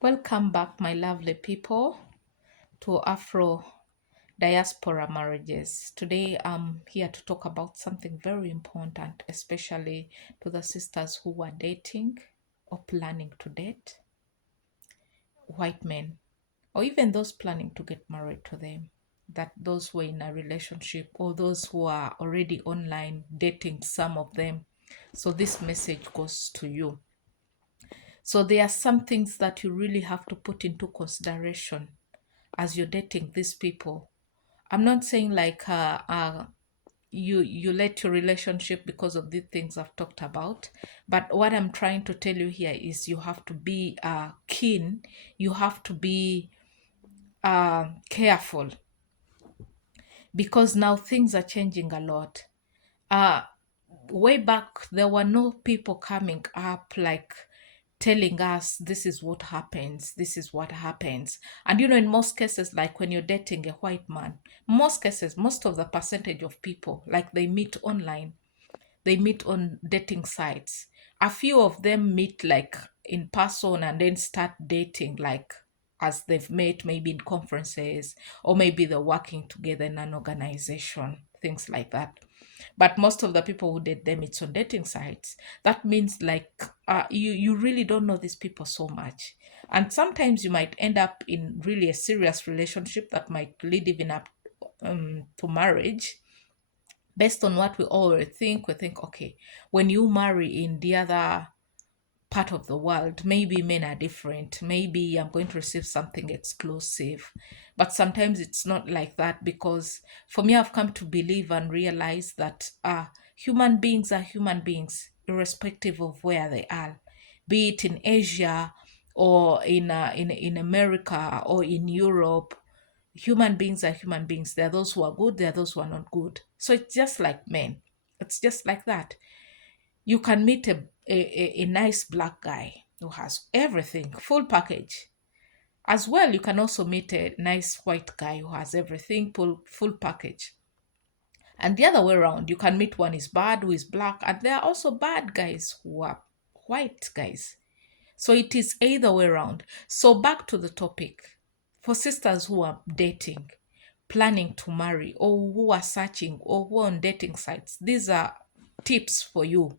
Welcome back, my lovely people, to Afro Diaspora Marriages. Today, I'm here to talk about something very important, especially to the sisters who are dating or planning to date white men, or even those planning to get married to them. That those who are in a relationship or those who are already online dating some of them. So, this message goes to you. So, there are some things that you really have to put into consideration as you're dating these people. I'm not saying like you let your relationship because of the things I've talked about, but what I'm trying to tell you here is you have to be keen, you have to be careful because now things are changing a lot. Uh, Way back there were no people coming up like telling us this is what happens, this is what happens. And in most cases, like when you're dating a white man, most cases, most of the percentage of people, like they meet online, they meet on dating sites. A few of them meet like in person and then start dating like as they've met maybe in conferences, or maybe they're working together in an organization, things like that. But most of the people who date them, it's on dating sites. That means like you really don't know these people so much, and sometimes you might end up in really a serious relationship that might lead even up to marriage. Based on what we all think, we think, okay, when you marry in the other part of the world, maybe men are different. Maybe I'm going to receive something exclusive. But sometimes it's not like that, because for me, I've come to believe and realize that human beings are human beings, irrespective of where they are, be it in Asia or in America or in Europe. Human beings are human beings. There are those who are good, there are those who are not good. So it's just like men. It's just like that. You can meet a nice black guy who has everything, full package. As well, you can also meet a nice white guy who has everything, full package. And the other way around, you can meet one is bad who is black, and there are also bad guys who are white guys. So it is either way around. So back to the topic. For sisters who are dating, planning to marry, or who are searching, or who are on dating sites, these are tips for you.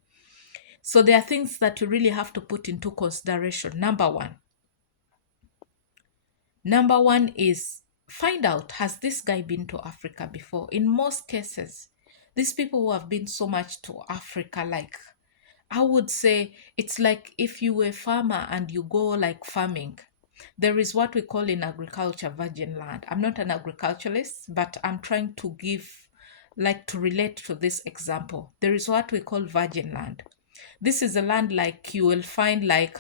So there are things that you really have to put into consideration. Number one is find out, has this guy been to Africa before? In most cases, these people who have been so much to Africa, like I would say it's like if you were a farmer and you go like farming. There is what we call in agriculture virgin land. I'm not an agriculturalist, but I'm trying to give, like, to relate to this example. There is what we call virgin land. This is a land like you will find like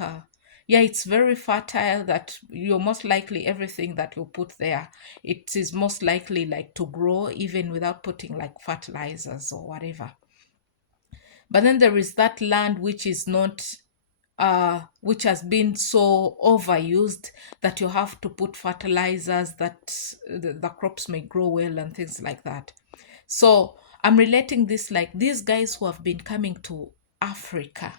yeah, it's very fertile, that you're most likely everything that you put there, it is most likely like to grow even without putting like fertilizers or whatever. But then there is that land which is not which has been so overused that you have to put fertilizers that the crops may grow well and things like that. So I'm relating this like these guys who have been coming to Africa.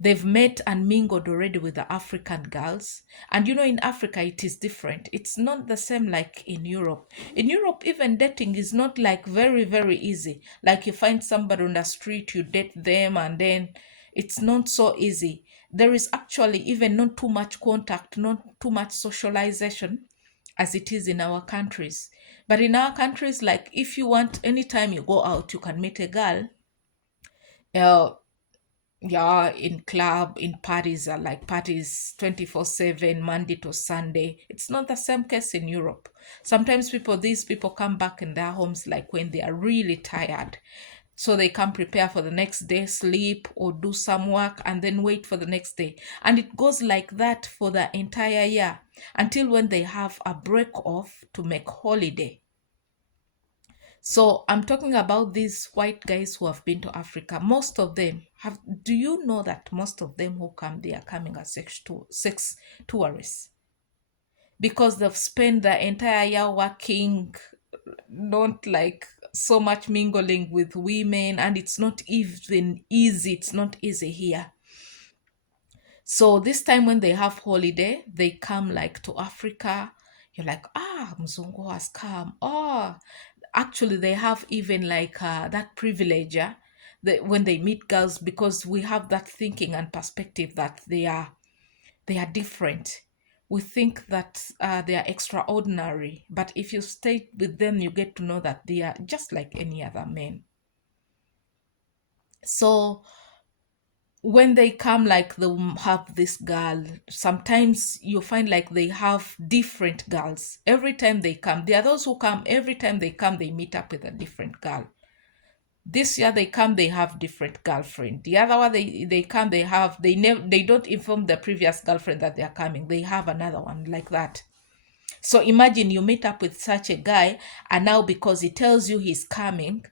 They've met and mingled already with the African girls. And in Africa, it is different. It's not the same like in Europe. In Europe, even dating is not like very, very easy. Like you find somebody on the street, you date them, and then it's not so easy. There is actually even not too much contact, not too much socialization as it is in our countries. But in our countries, like if you want, anytime you go out, you can meet a girl. Uh, yeah, in club, in parties, are like parties 24/7, Monday to Sunday. It's not the same case in Europe. Sometimes these people come back in their homes like when they are really tired, so they can prepare for the next day, sleep or do some work, and then wait for the next day. And it goes like that for the entire year until when they have a break off to make holiday. So I'm talking about these white guys who have been to Africa. Most of them have. Do you know that most of them who come, they are coming as sex tourists, because they've spent the entire year working, not like so much mingling with women, and it's not even easy. It's not easy here. So this time when they have holiday, they come like to Africa. You're like, ah, Mzungu has come. Oh, actually, they have even like that privilege, yeah? When they meet girls, because we have that thinking and perspective that they are different. We think that they are extraordinary, but if you stay with them, you get to know that they are just like any other men. So when they come, like they will have this girl, sometimes you find like they have different girls every time they come. There are those who come every time they come, they meet up with a different girl. This year they come, they have different girlfriend. The other one, they come, they have, they don't inform the previous girlfriend that they are coming, they have another one, like that. So imagine you meet up with such a guy, and now because he tells you he's coming,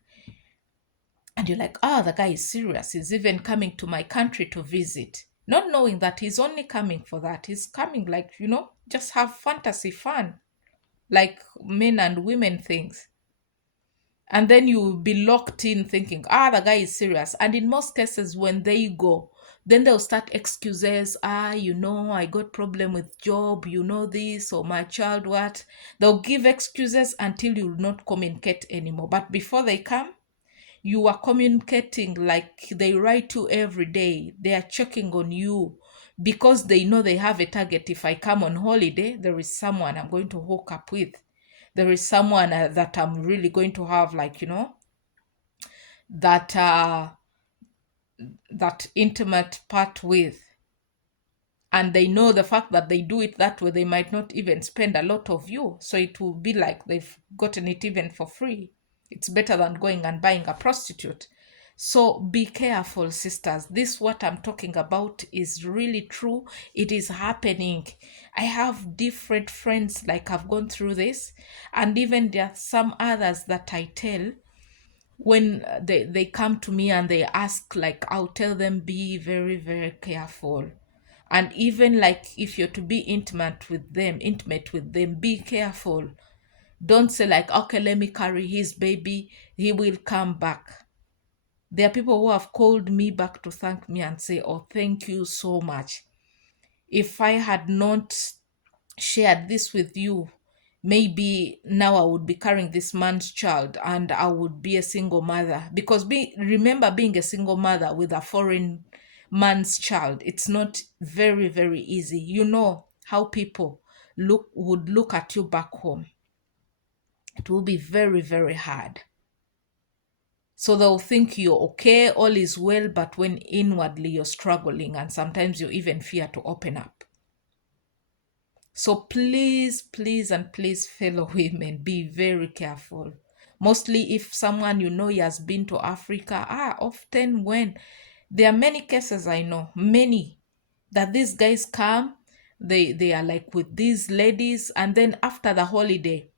and you're like, oh, the guy is serious. He's even coming to my country to visit. Not knowing that he's only coming for that. He's coming, like, just have fantasy fun, like men and women things. And then you'll be locked in thinking, the guy is serious. And in most cases, when they go, then they'll start excuses. I got problem with job, this, or my child, what. They'll give excuses until you'll not communicate anymore. But before they come, you are communicating, like they write you every day. They are checking on you because they know they have a target. If I come on holiday, there is someone I'm going to hook up with. There is someone that I'm really going to have, like, that that intimate part with. And they know the fact that they do it that way, they might not even spend a lot of you. So it will be like they've gotten it even for free. It's better than going and buying a prostitute. So be careful, sisters. This, what I'm talking about, is really true. It is happening. I have different friends, like I've gone through this, and even there are some others that I tell when they come to me and they ask, like I'll tell them, be very, very careful. And even like if you're to be intimate with them, be careful. Don't say like, okay, let me carry his baby, he will come back. There are people who have called me back to thank me and say, oh, thank you so much. If I had not shared this with you, maybe now I would be carrying this man's child and I would be a single mother. Because remember, being a single mother with a foreign man's child, it's not very, very easy. You know how people would look at you back home. It will be very, very hard. So they'll think you're okay, all is well, but when inwardly you're struggling, and sometimes you even fear to open up. So please, please, and please, fellow women, be very careful. Mostly if someone he has been to Africa, often when there are many cases, I know, many, that these guys come, they are like with these ladies, and then after the holiday,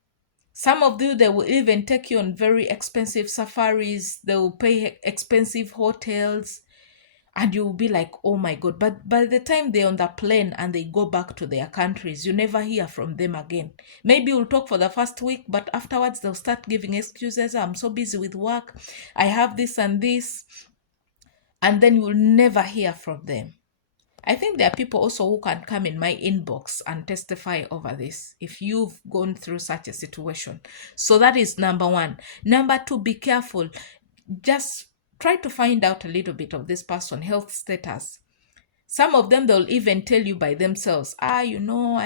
some of you, they will even take you on very expensive safaris, they will pay expensive hotels, and you'll be like, oh my god. But by the time they're on the plane and they go back to their countries, you never hear from them again. Maybe you'll talk for the first week, but afterwards they'll start giving excuses. I'm so busy with work, I have this and this, and then you'll never hear from them. I think there are people also who can come in my inbox and testify over this if you've gone through such a situation. So that is number one. Number two, be careful. Just try to find out a little bit of this person's health status. Some of them, they'll even tell you by themselves, I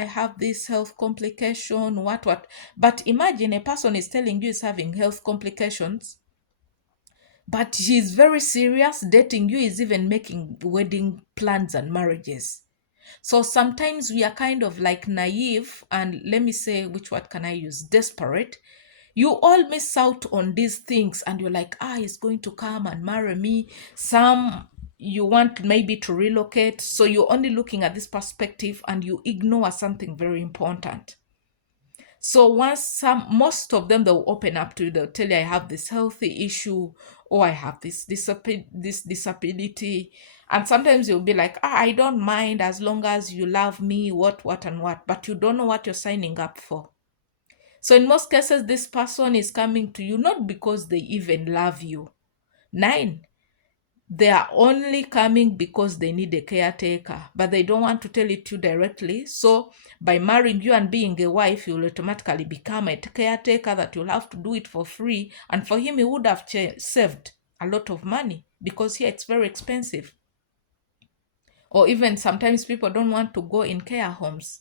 have this health complication, what. But imagine a person is telling you is having health complications, but she's very serious, dating you, is even making wedding plans and marriages. So sometimes we are kind of like naive, and let me say, which word can I use? Desperate. You all miss out on these things, and you're like, he's going to come and marry me. Some you want maybe to relocate, so you're only looking at this perspective and you ignore something very important. So most of them, they'll open up to you, they'll tell you, I have this healthy issue, or I have this disability. And sometimes you'll be like, I don't mind as long as you love me, what, and what. But you don't know what you're signing up for. So in most cases, this person is coming to you not because they even love you. 9, They are only coming because they need a caretaker, but they don't want to tell it to you directly. So by marrying you and being a wife, you'll automatically become a caretaker that you'll have to do it for free. And for him, he would have saved a lot of money because here it's very expensive. Or even sometimes people don't want to go in care homes.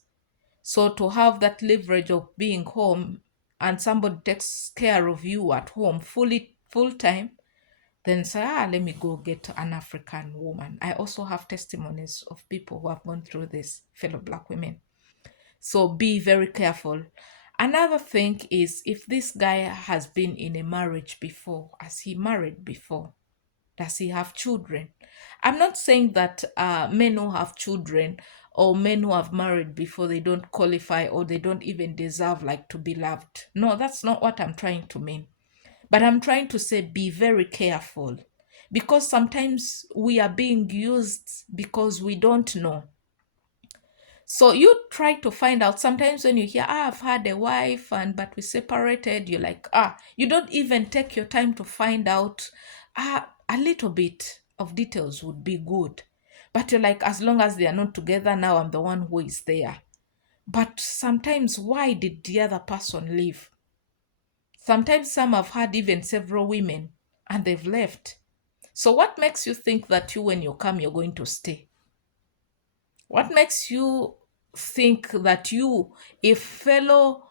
So to have that leverage of being home and somebody takes care of you at home full time, then say, let me go get an African woman. I also have testimonies of people who have gone through this, fellow Black women. So be very careful. Another thing is, if this guy has been in a marriage before, has he married before? Does he have children? I'm not saying that men who have children or men who have married before, they don't qualify or they don't even deserve like to be loved. No, that's not what I'm trying to mean. But I'm trying to say be very careful, because sometimes we are being used because we don't know. So you try to find out. Sometimes when you hear, I've had a wife and but we separated, you're like, you don't even take your time to find out. A little bit of details would be good. But you're like, as long as they are not together, now I'm the one who is there. But sometimes, why did the other person leave? Sometimes some have had even several women and they've left. So what makes you think that you, when you come, you're going to stay? What makes you think that you, if fellow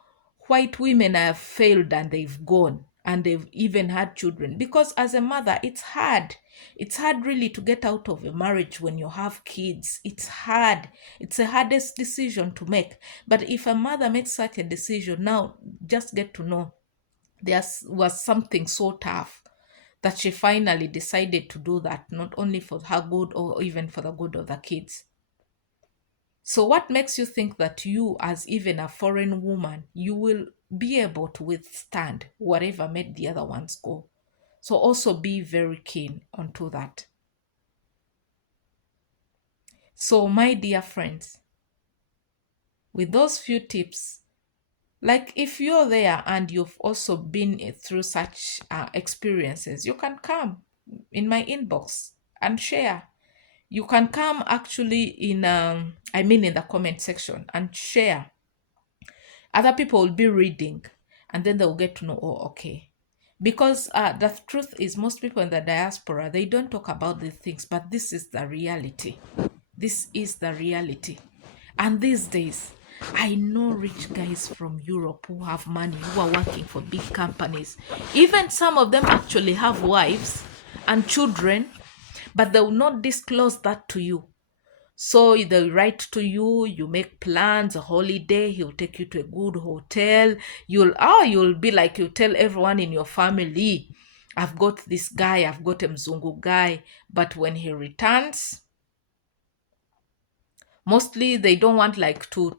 white women have failed and they've gone and they've even had children? Because as a mother, it's hard. It's hard really to get out of a marriage when you have kids. It's hard. It's the hardest decision to make. But if a mother makes such a decision, now just get to know there was something so tough that she finally decided to do that, not only for her good or even for the good of the kids. So what makes you think that you, as even a foreign woman, you will be able to withstand whatever made the other ones go? So also be very keen onto that. So my dear friends, with those few tips, like if you're there and you've also been through such experiences, you can come in my inbox and share. You can come actually in in the comment section and share. Other people will be reading and then they'll get to know, oh, okay. Because the truth is, most people in the diaspora, they don't talk about these things, but this is the reality. This is the reality. And these days, I know rich guys from Europe who have money, who are working for big companies. Even some of them actually have wives and children, but they will not disclose that to you. So they write to you, you make plans, a holiday, he'll take you to a good hotel. You'll be like, you tell everyone in your family, I've got this guy, I've got a Mzungu guy. But when he returns, mostly they don't want like to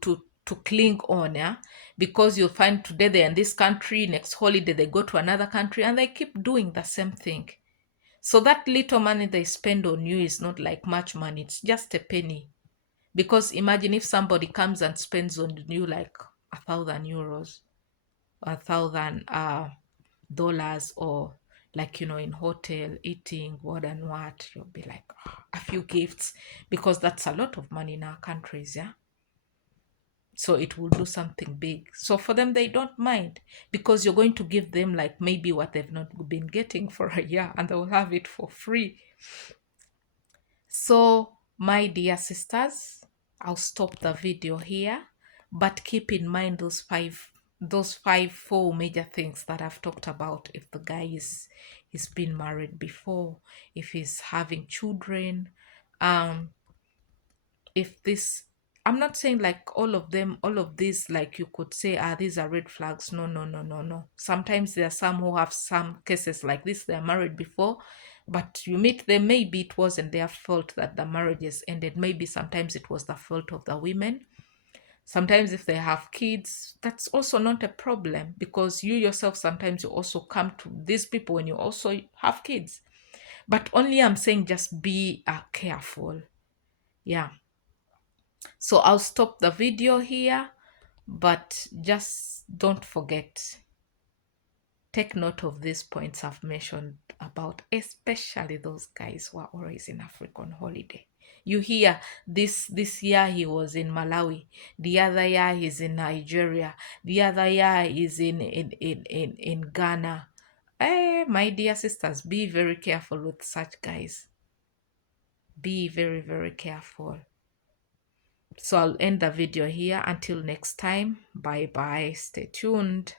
cling on, yeah, because you'll find today they're in this country, next holiday they go to another country, and they keep doing the same thing. So that little money they spend on you is not like much money, it's just a penny. Because imagine if somebody comes and spends on you like 1,000 euros, 1,000 dollars, or like, in hotel eating what and what, you'll be like, a few gifts, because that's a lot of money in our countries, yeah. So it will do something big. So for them, they don't mind, because you're going to give them like maybe what they've not been getting for a year, and they'll have it for free. So my dear sisters, I'll stop the video here, but keep in mind four major things that I've talked about. If the guy is been married before, if he's having children, if this, I'm not saying like all of these, like you could say, these are red flags. No, no, no, no, no. Sometimes there are some who have some cases like this. They're married before, but you meet them, maybe it wasn't their fault that the marriages ended. Maybe sometimes it was the fault of the women. Sometimes if they have kids, that's also not a problem, because you yourself, sometimes you also come to these people when you also have kids. But only I'm saying, just be careful. Yeah. So I'll stop the video here, but just don't forget, take note of these points I've mentioned about, especially those guys who are always in Africa on holiday. You hear this year he was in Malawi, the other year he's in Nigeria, the other year he's in Ghana. My dear sisters, be very careful with such guys. Be very, very careful. So I'll end the video here. Until next time, bye bye. Stay tuned.